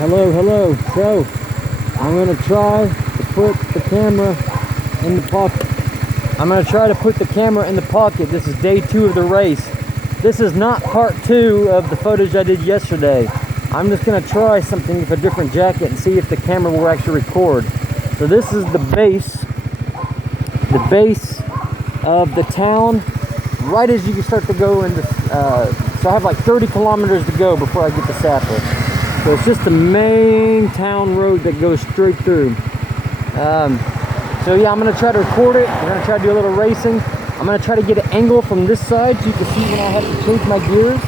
Hello. So, I'm going to try to put the camera in the pocket. This is day 2 of the race. This is not part 2 of the footage I did yesterday. I'm just going to try something with a different jacket and see if the camera will actually record. So this is the base of the town, right as you start to go into, so I have like 30 kilometers to go before I get to Sapa. So it's just the main town road that goes straight through. So yeah, I'm gonna try to record it. We're gonna try to do a little racing. I'm gonna try to get an angle from this side so you can see when I have to change my gears.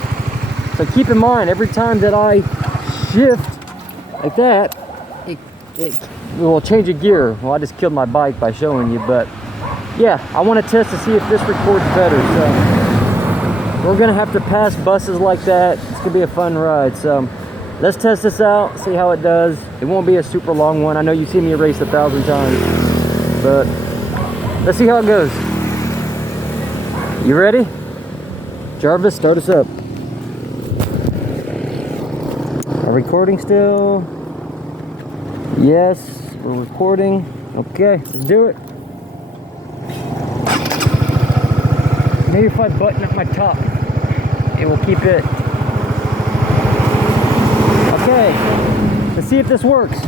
So keep in mind, every time that I shift like that, it will change a gear. Well, I just killed my bike by showing you, but yeah, I want to test to see if this records better. So we're gonna have to pass buses like that. It's gonna be a fun ride. So let's test this out, see how it does. It won't be a super long one. I know you've seen me race 1,000 times, but let's see how it goes. You ready? Jarvis, start us up. Are we recording still? Yes, we're recording. Okay, let's do it. Maybe if I button up my top, it will keep it. Okay, let's see if this works.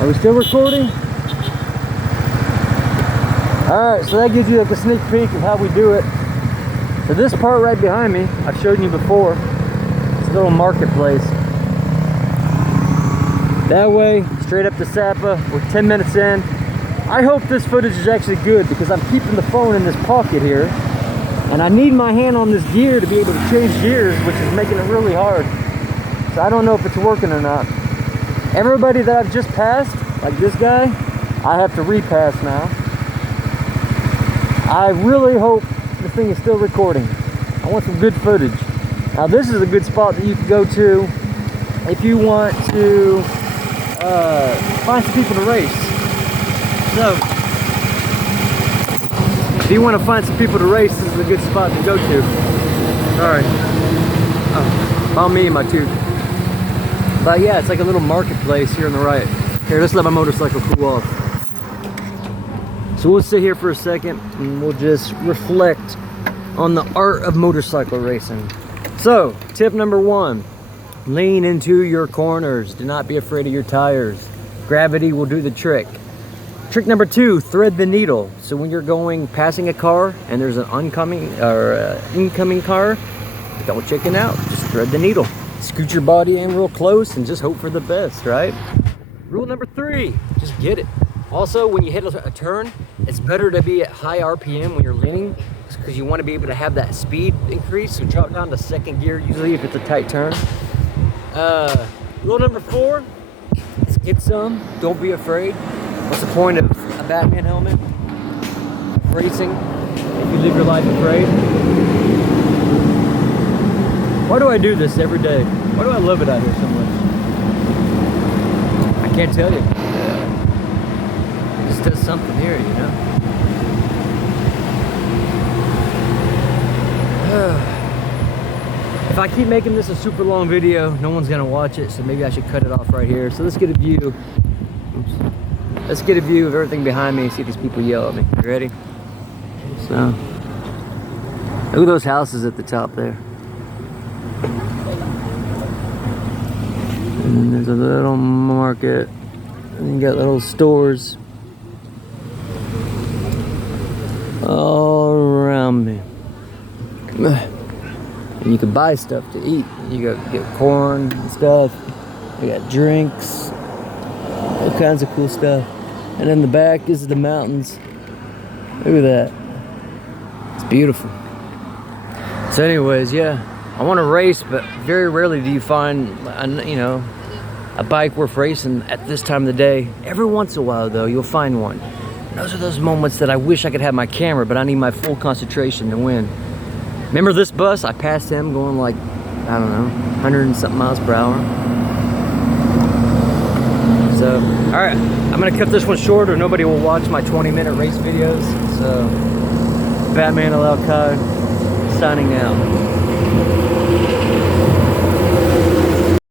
Are we still recording? Alright, so that gives you like a sneak peek of how we do it. So this part right behind me, I've showed you before. It's a little marketplace. That way, straight up to Sapa. We're 10 minutes in. I hope this footage is actually good because I'm keeping the phone in this pocket here. And I need my hand on this gear to be able to change gears, which is making it really hard. So I don't know if it's working or not. Everybody that I've just passed, like this guy, I have to repass now. I really hope the thing is still recording. I want some good footage. Now this is a good spot that you can go to if you want to find some people to race. So, if you want to find some people to race, this is a good spot to go to. Sorry. Oh, on me and my tooth. But yeah, it's like a little marketplace here on the right. Here, let's let my motorcycle cool off. So we'll sit here for a second and we'll just reflect on the art of motorcycle racing. So, tip number 1, lean into your corners. Do not be afraid of your tires. Gravity will do the trick. Trick number 2, thread the needle. So when you're passing a car and there's an oncoming or incoming car, don't chicken out, just thread the needle. Scoot your body in real close and just hope for the best, right? Rule number 3, just get it. Also, when you hit a turn, it's better to be at high RPM when you're leaning because you want to be able to have that speed increase. So drop down to 2nd gear usually if it's a tight turn. Rule number 4, is get some, don't be afraid. What's the point of a Batman helmet? Racing, if you live your life afraid. Why do I do this every day? Why do I love it out here so much? I can't tell you. It just does something here, you know? If I keep making this a super long video, no one's gonna watch it, so maybe I should cut it off right here. So let's get a view. Oops. Let's get a view of everything behind me and see if these people yell at me. You ready? So, look at those houses at the top there. And then there's a little market, and you got little stores all around me. And you can buy stuff to eat. You get corn and stuff. You got drinks, all kinds of cool stuff. And in the back is the mountains. Look at that. It's beautiful. So anyways, yeah. I want to race, but very rarely do you find, a a bike worth racing at this time of the day. Every once in a while, though, you'll find one. And those are those moments that I wish I could have my camera, but I need my full concentration to win. Remember this bus? I passed him going like, I don't know, 100 and something miles per hour. So, all right, I'm gonna cut this one short or nobody will watch my 20-minute race videos. So, Batman Uncut, signing out.